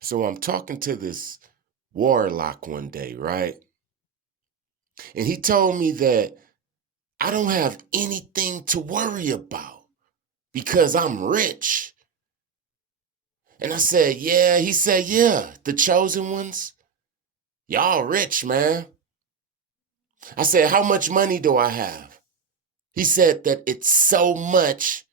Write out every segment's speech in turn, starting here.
So I'm talking to this warlock one day, right? And he told me that I don't have anything to worry about because I'm rich. And I said, yeah. He said, yeah, the chosen ones, y'all rich, man. I said, how much money do I have? He said that it's so much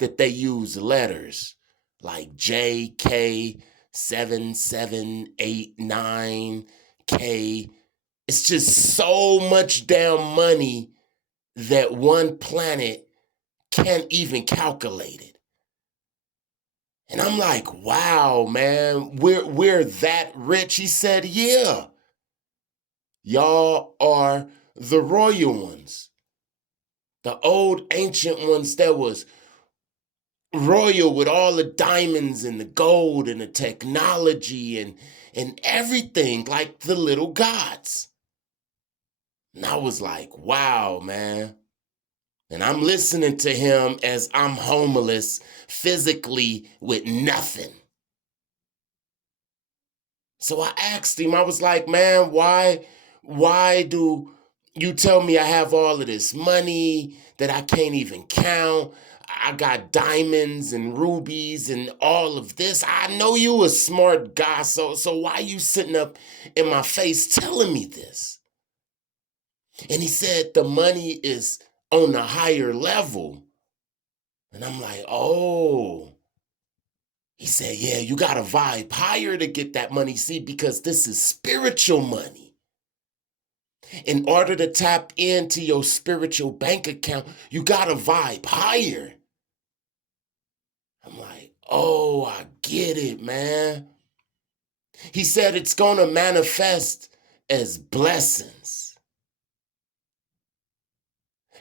that they use letters like J, K, 7789K. It's just so much damn money that one planet can't even calculate it. And I'm like, wow, man, we're that rich. He said, yeah, y'all are the royal ones, the old ancient ones that was royal with all the diamonds and the gold and the technology and everything, like the little gods. And I was like, wow, man. And I'm listening to him as I'm homeless physically with nothing. So I asked him, I was like, man, why do you tell me I have all of this money that I can't even count? I got diamonds and rubies and all of this. I know you a smart guy, so why you sitting up in my face telling me this? And he said the money is on a higher level. And I'm like, oh. He said, yeah, you got to vibe higher to get that money. See, because this is spiritual money. In order to tap into your spiritual bank account, you got to vibe higher. I'm like, oh, I get it, man. He said it's going to manifest as blessings.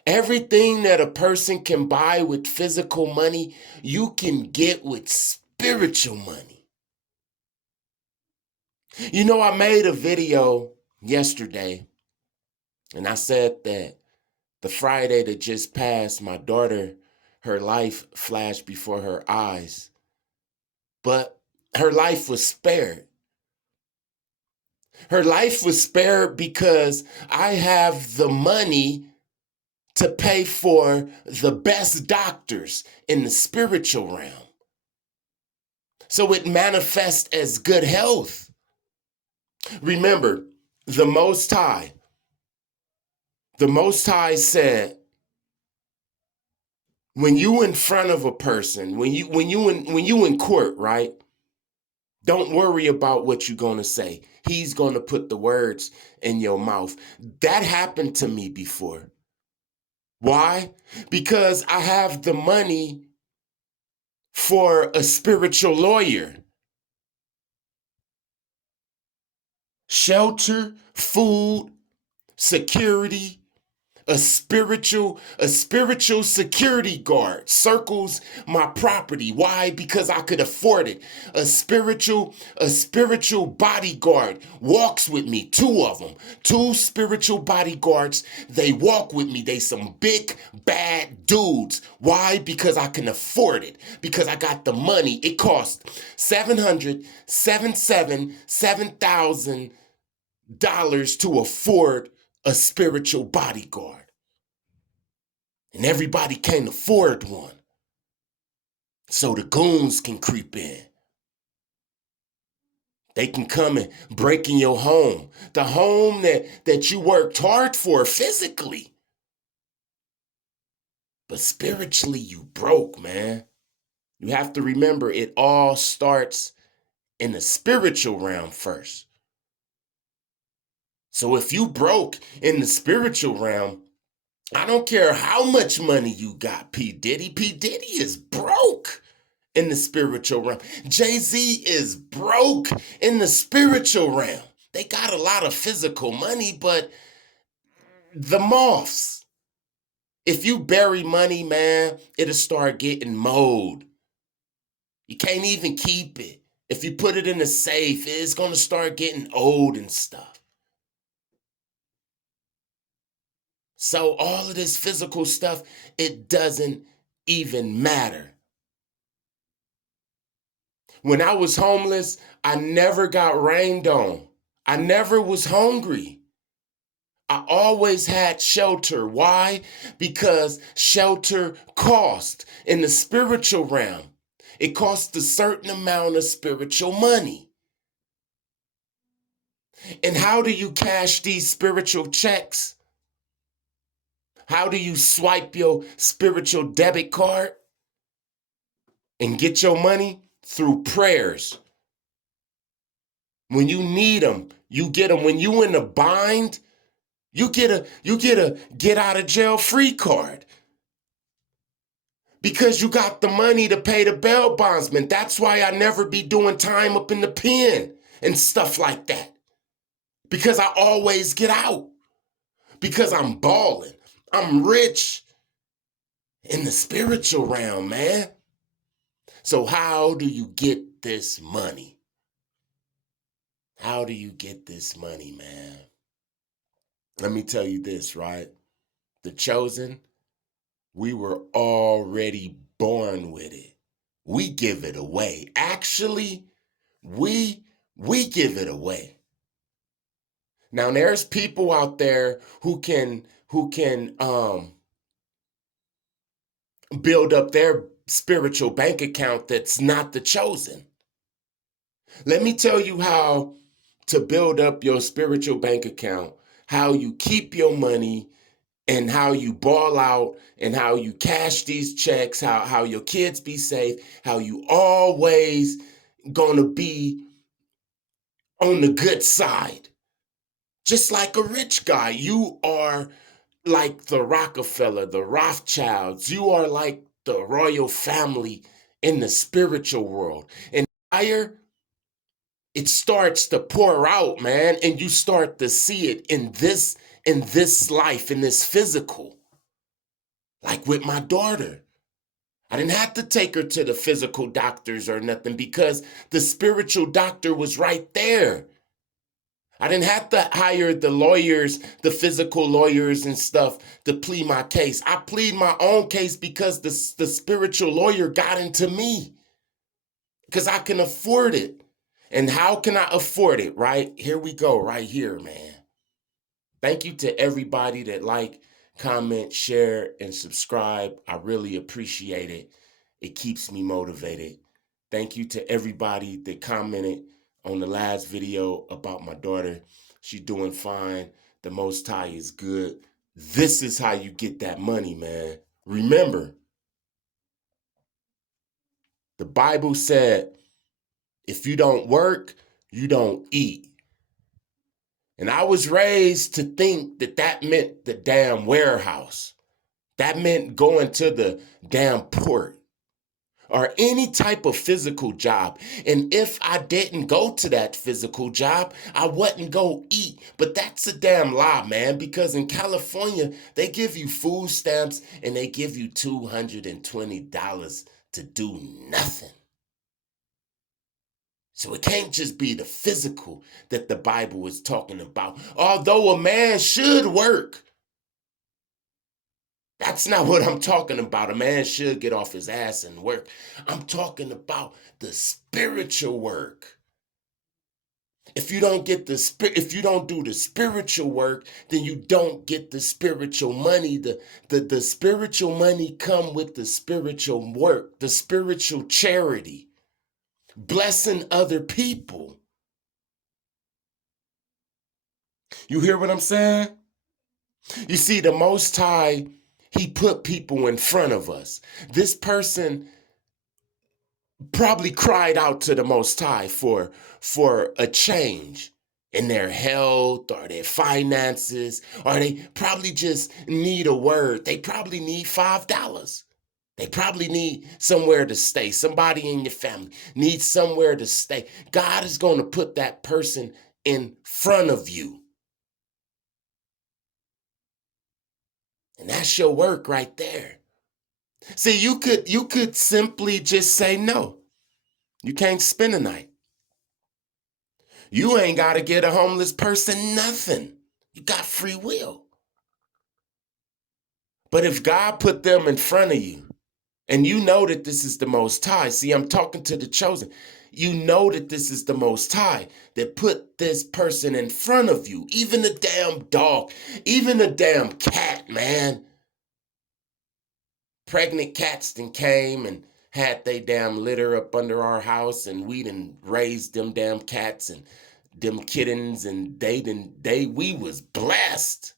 Everything that a person can buy with physical money, you can get with spiritual money. You know, I made a video yesterday and I said that the Friday that just passed, my daughter, her life flashed before her eyes, but her life was spared. Her life was spared because I have the money to pay for the best doctors in the spiritual realm. So it manifests as good health. Remember, the Most High, the Most High said, when you in front of a person, when you in court, right? Don't worry about what you're going to say. He's going to put the words in your mouth. That happened to me before. Why? Because I have the money for a spiritual lawyer. Shelter, food, security, a spiritual security guard circles my property. Why? Because I could afford it. A spiritual bodyguard walks with me, two of them, two spiritual bodyguards. They walk with me. They some big bad dudes. Why? Because I can afford it, because I got the money. It costs $700,000 to afford a spiritual bodyguard. And everybody can't afford one. So the goons can creep in. They can come and break in your home. The home that you worked hard for physically. But spiritually, you broke, man. You have to remember it all starts in the spiritual realm first. So if you broke in the spiritual realm, I don't care how much money you got, P. Diddy. P. Diddy is broke in the spiritual realm. Jay-Z is broke in the spiritual realm. They got a lot of physical money, but the moths, if you bury money, man, it'll start getting mold. You can't even keep it. If you put it in a safe, it's going to start getting old and stuff. So all of this physical stuff, it doesn't even matter. When I was homeless, I never got rained on. I never was hungry. I always had shelter. Why? Because shelter cost in the spiritual realm. It costs a certain amount of spiritual money. And how do you cash these spiritual checks? How do you swipe your spiritual debit card and get your money? Through prayers. When you need them, you get them. When you in a bind, you get a get out of jail free card. Because you got the money to pay the bail bondsman. That's why I never be doing time up in the pen and stuff like that. Because I always get out. Because I'm balling. I'm rich in the spiritual realm, man. So how do you get this money? How do you get this money, man? Let me tell you this, right? The chosen, we were already born with it. We give it away. Actually, we give it away. Now there's people out there who can build up their spiritual bank account that's not the chosen. Let me tell you how to build up your spiritual bank account, how you keep your money, and how you ball out, and how you cash these checks, how your kids be safe, how you always gonna be on the good side. Just like a rich guy, you are like the Rockefeller, the Rothschilds. You are like the royal family in the spiritual world. And higher, it starts to pour out, man, and you start to see it in this life, in this physical. Like with my daughter. I didn't have to take her to the physical doctors or nothing because the spiritual doctor was right there. I didn't have to hire the lawyers, the physical lawyers and stuff to plead my case. I plead my own case because the spiritual lawyer got into me because I can afford it. And how can I afford it, right? Here we go, right here, man. Thank you to everybody that like, comment, share, and subscribe. I really appreciate it. It keeps me motivated. Thank you to everybody that commented on the last video about my daughter. She's doing fine. The Most High is good. This is how you get that money, man. Remember, the Bible said, if you don't work, you don't eat. And I was raised to think that that meant the damn warehouse. That meant going to the damn port or any type of physical job. And if I didn't go to that physical job, I wouldn't go eat. But that's a damn lie, man, because in California, they give you food stamps and they give you $220 to do nothing. So it can't just be the physical that the Bible is talking about. Although a man should work. That's not what I'm talking about. A man should get off his ass and work. I'm talking about the spiritual work. If you don't get if you don't do the spiritual work, then you don't get the spiritual money. The spiritual money come with the spiritual work, the spiritual charity, blessing other people. You hear what I'm saying? You see, the Most High, he put people in front of us. This person probably cried out to the Most High for a change in their health or their finances, or they probably just need a word. They probably need $5. They probably need somewhere to stay. Somebody in your family needs somewhere to stay. God is going to put that person in front of you. And that's your work right there. See, you could simply just say no. You can't spend a night. You ain't got to get a homeless person nothing. You got free will. But if God put them in front of you, And you know that this is the Most High. See, I'm talking to the chosen. You know that this is the Most High that put this person in front of you. Even a damn dog, even a damn cat, man. Pregnant cats then came and had they damn litter up under our house, and we done raised them damn cats and them kittens, and we was blessed.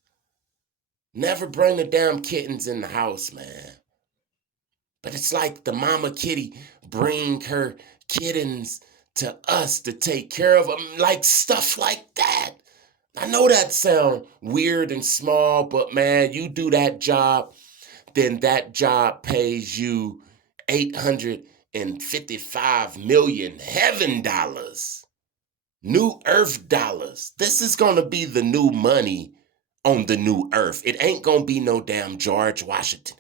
Never bring the damn kittens in the house, man. But it's like the mama kitty bring her kittens to us to take care of them, like stuff like that. I know that sound weird and small, but man, you do that job, then that job pays you 855 million heaven dollars, new earth dollars. This is going to be the new money on the new earth. It ain't going to be no damn George Washington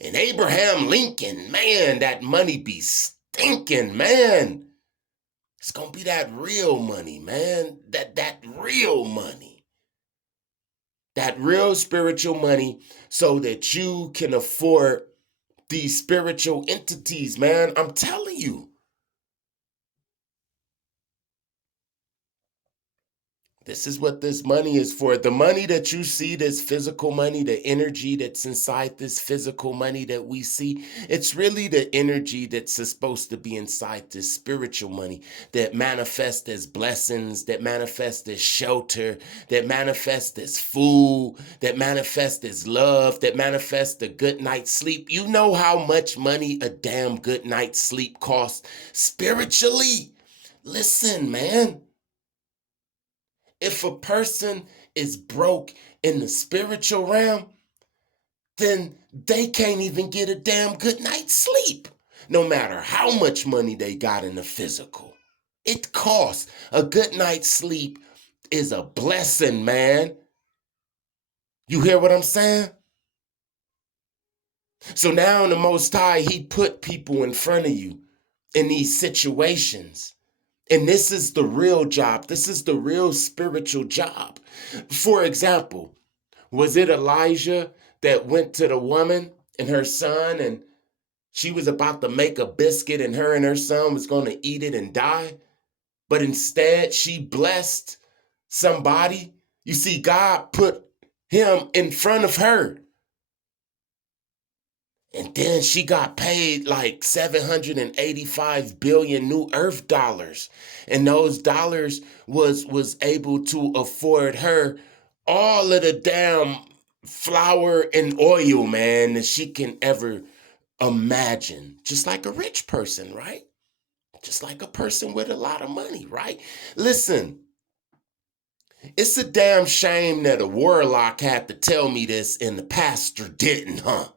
and Abraham Lincoln. Man, that money be stinking, man. It's going to be that real money, man. That real money. That real spiritual money, so that you can afford these spiritual entities, man. I'm telling you. This is what this money is for. The money that you see, this physical money, the energy that's inside this physical money that we see, it's really the energy that's supposed to be inside this spiritual money that manifests as blessings, that manifests as shelter, that manifests as food, that manifests as love, that manifests a good night's sleep. You know how much money a damn good night's sleep costs spiritually? Listen, man. If a person is broke in the spiritual realm, then they can't even get a damn good night's sleep, no matter how much money they got in the physical. It costs. A good night's sleep is a blessing, man. You hear what I'm saying? So now in the Most High, He put people in front of you in these situations. And this is the real job. This is the real spiritual job. For example, was it Elijah that went to the woman and her son, and she was about to make a biscuit, and her son was going to eat it and die? But instead, she blessed somebody. You see, God put him in front of her. And then she got paid like 785 billion new earth dollars. And those dollars was able to afford her all of the damn flour and oil, man, that she can ever imagine. Just like a rich person, right? Just like a person with a lot of money, right? Listen, it's a damn shame that a warlock had to tell me this and the pastor didn't, huh?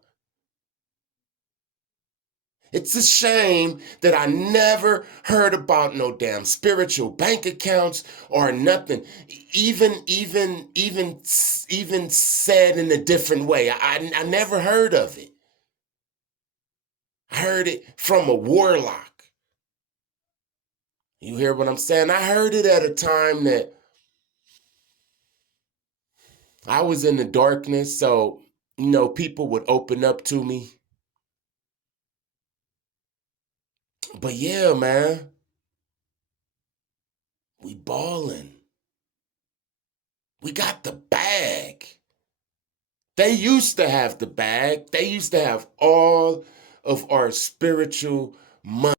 It's a shame that I never heard about no damn spiritual bank accounts or nothing. Even said in a different way. I never heard of it. I heard it from a warlock. You hear what I'm saying? I heard it at a time that I was in the darkness, so people would open up to me. But yeah, man, we balling. We got the bag. They used to have the bag. They used to have all of our spiritual money.